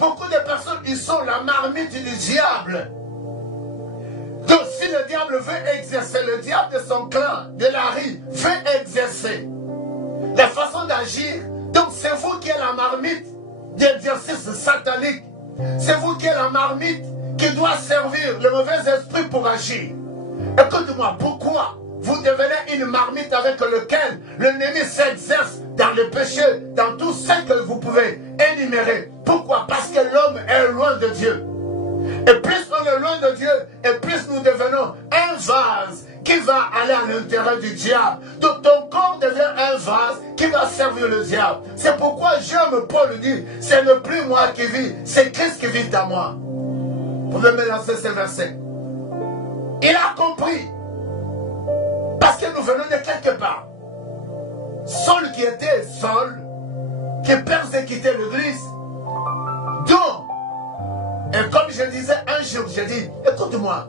beaucoup de personnes, ils sont la marmite du diable. Donc si le diable veut exercer, le diable de son clan, de la rue, veut exercer la façon d'agir, donc c'est vous qui êtes la marmite d'exercice satanique. C'est vous qui êtes la marmite qui doit servir le mauvais esprit pour agir. Écoute-moi, pourquoi vous devenez une marmite avec laquelle l'ennemi s'exerce dans le péché, dans tout ce que vous pouvez énumérer? Pourquoi? Parce que l'homme est loin de Dieu. Et plus on est loin de Dieu, et plus nous devenons un vase qui va aller à l'intérieur du diable. Donc ton corps devient un vase qui va servir le diable. C'est pourquoi j'aime Paul dit, ce n'est plus moi qui vis, c'est Christ qui vit en moi. Vous pouvez me lancer ce verset. Il a compris. Parce que nous venons de quelque part. Saul qui était Saul, qui persécutait l'église, donc, et comme je disais un jour, j'ai dit, écoute-moi,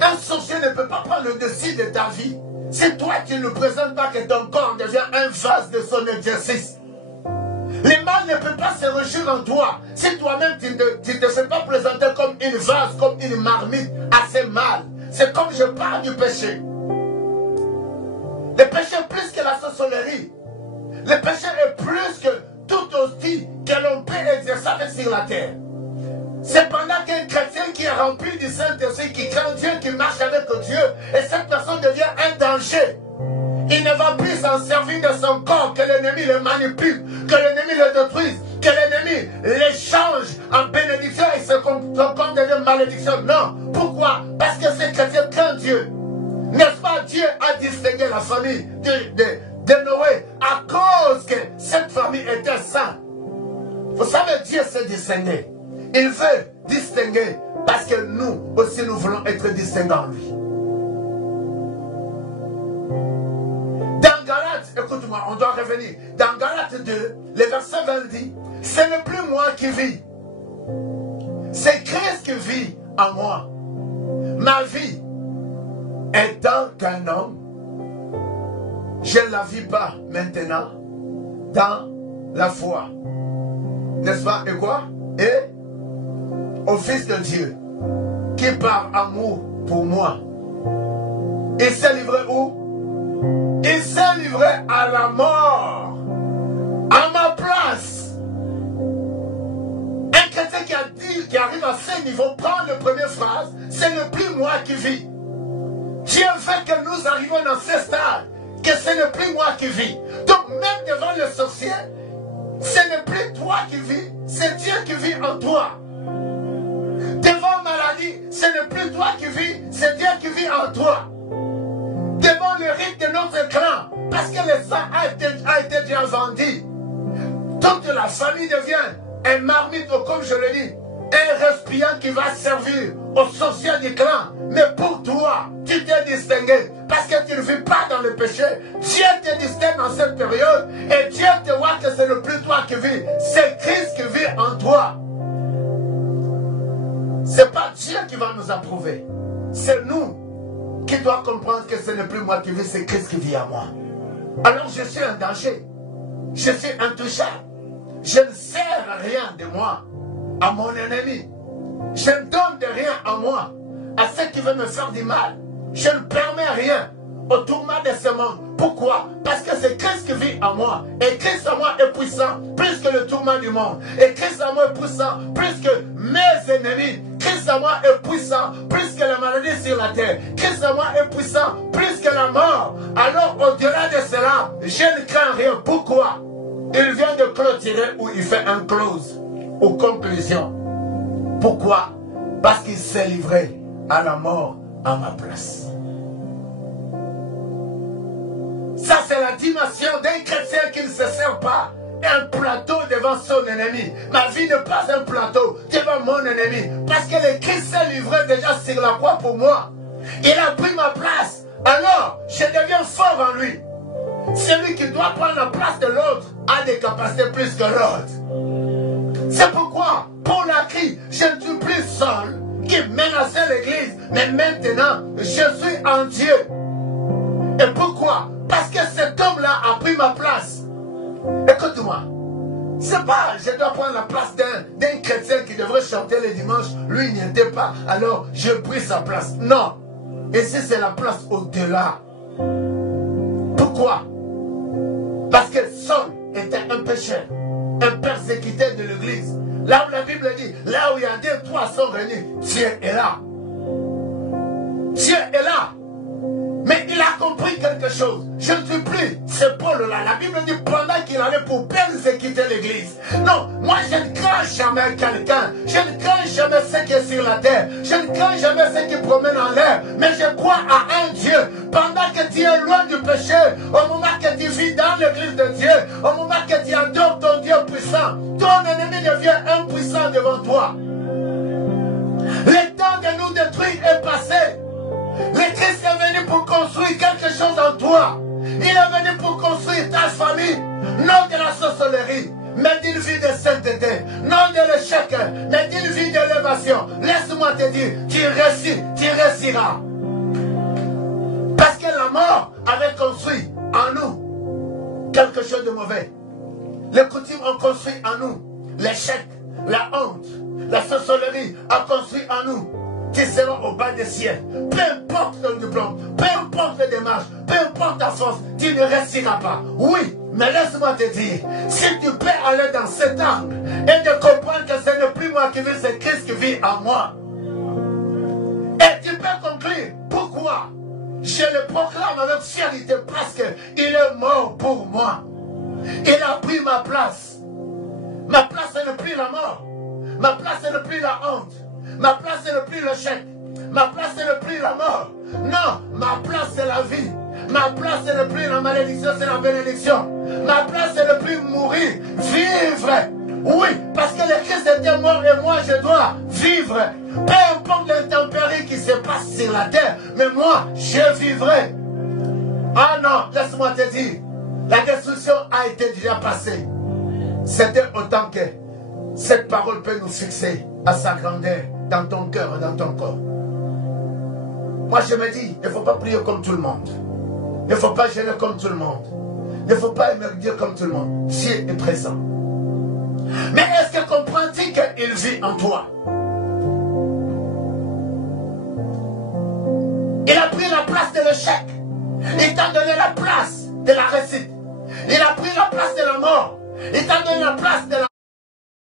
un sorcier ne peut pas prendre le dessus de ta vie. C'est toi qui ne présentes pas que ton corps devient un vase de son exercice. Le mal ne peut pas se réjouir en toi. Si toi-même tu ne te fais pas présenter comme une vase, comme une marmite assez mal. C'est comme je parle du péché. Le péché est plus que la sorcellerie. Le péché est plus que tout hostie que l'on peut exercer sur la terre. Cependant qu'un chrétien qui est rempli du Saint-Esprit, qui craint Dieu, qui marche avec Dieu, et cette personne devient un danger. Il ne va plus s'en servir de son corps, que l'ennemi le manipule, que l'ennemi le détruise, que l'ennemi l'échange en bénédiction et son corps devient malédiction. Non. Pourquoi? Parce que ce chrétien craint Dieu. N'est-ce pas? Dieu a distingué la famille de Noé à cause que cette famille était sainte. Vous savez, Dieu s'est distingué. Il veut distinguer parce que nous aussi nous voulons être distingués en lui. Dans Galates, écoute-moi, on doit revenir. Dans Galates 2, le verset 20 dit, ce n'est plus moi qui vis. C'est Christ qui vit en moi. Ma vie étant qu'un homme, je ne la vis pas maintenant dans la foi. N'est-ce pas? Et quoi? Et au Fils de Dieu, qui par amour pour moi, il s'est livré où? Il s'est livré à la mort, à ma place. Un chrétien qui arrive à ce niveau, prend la première phrase, ce n'est plus moi qui vis. Dieu veut que nous arrivions dans ce stade, que ce n'est plus moi qui vis. Donc même devant le sorcier, ce n'est plus toi qui vis, c'est Dieu qui vit en toi. Devant maladie, ce n'est plus toi qui vis, c'est Dieu qui vit en toi. Devant le rite de notre clan, parce que le sang a été déjà vendu. Toute la famille devient un marmite, comme je le dis, un récipient qui va servir aux sorciers du clan. Mais pour toi, tu t'es distingué, parce que tu ne vis pas dans le péché. Dieu te distingue en cette période, et Dieu te voit que ce n'est plus toi qui vis, c'est Christ qui vit en toi. Ce n'est pas Dieu qui va nous approuver. C'est nous qui doivons comprendre que ce n'est plus moi qui vis, c'est Christ qui vit en moi. Alors je suis un danger. Je suis intouchable. Je ne sers rien de moi à mon ennemi. Je ne donne de rien à moi, à ceux qui veulent me faire du mal. Je ne permets rien au tourment de ce monde. Pourquoi? Parce que c'est Christ qui vit en moi. Et Christ en moi est puissant plus que le tourment du monde. Et Christ en moi est puissant plus que mes ennemis. Christ en moi est puissant plus que la maladie sur la terre. Christ en moi est puissant plus que la mort. Alors au-delà de cela, je ne crains rien. Pourquoi? Il vient de clôturer ou il fait un close ou conclusion. Pourquoi? Parce qu'il s'est livré à la mort à ma place. Ça, c'est la dimension d'un chrétien qui ne se sert pas un plateau devant son ennemi. Ma vie n'est pas un plateau devant mon ennemi. Parce que le Christ s'est livré déjà sur la croix pour moi. Il a pris ma place. Alors, je deviens fort en lui. Celui qui doit prendre la place de l'autre a des capacités plus que l'autre. C'est pourquoi Paul a écrit, je ne suis plus seul qui menaçait l'église, mais maintenant, je suis en Dieu. Et pourquoi? Parce que cet homme-là a pris ma place. Écoute-moi, C'est pas, je dois prendre la place d'un chrétien qui devrait chanter les dimanches. Lui, il n'y était pas. Alors, je pris sa place. Non. Et si c'est la place au-delà. Pourquoi? Parce que Saul était un pécheur, un persécuteur de l'église. Là où la Bible dit, là où il y a 2, 3 sont réunis, Dieu est là. Dieu est là. Mais il a compris quelque chose. Je ne suis plus ce Paul-là. La Bible dit pendant qu'il allait pour persécuter l'église. Non, moi je ne crains jamais quelqu'un. Je ne crains jamais ce qui est sur la terre. Je ne crains jamais ce qui promène en l'air. Mais je crois à un Dieu. Pendant que tu es loin du péché, au moment que tu vis dans l'église de Dieu, au moment que tu adores ton Dieu puissant, ton ennemi devient impuissant devant toi. Le temps de nous détruire est passé. Le Christ est venu pour construire quelque chose en toi. Il est venu pour construire ta famille. Non de la sorcellerie, mais d'une vie de sainteté. Non de l'échec, mais d'une vie d'élévation. Laisse-moi te dire, tu réussiras. Parce que la mort avait construit en nous quelque chose de mauvais. Les coutumes ont construit en nous l'échec, la honte, la sorcellerie a construit en nous. Tu seras au bas des cieux. Peu importe ton diplôme, peu importe les démarches, peu importe ta force, tu ne réussiras pas. Oui, mais laisse-moi te dire, si tu peux aller dans cet angle et de comprendre que ce n'est plus moi qui vis, c'est Christ qui vit en moi. Et tu peux conclure. Pourquoi? Je le proclame avec fierté parce qu'il est mort pour moi. Il a pris ma place. Ma place, ce n'est plus la mort. Ma place, ce n'est plus la honte. Ma place, ce n'est plus le chèque. Ma place, ce n'est plus la mort. Non, ma place, c'est la vie. Ma place, ce n'est plus la malédiction, c'est la bénédiction. Ma place, ce n'est plus mourir, vivre. Oui, parce que le Christ était mort et moi, je dois vivre. Peu importe l'intempérie qui se passe sur la terre, mais moi, je vivrai. Ah non, laisse-moi te dire, la destruction a été déjà passée. C'était autant que cette parole peut nous fixer à sa grandeur dans ton cœur et dans ton corps. Moi, je me dis, il ne faut pas prier comme tout le monde. Il ne faut pas gêner comme tout le monde. Il ne faut pas aimer Dieu comme tout le monde. Dieu est présent. Mais est-ce que comprends-tu qu'il vit en toi? Il a pris la place de l'échec. Il t'a donné la place de la réussite. Il a pris la place de la mort. Il t'a donné la place de la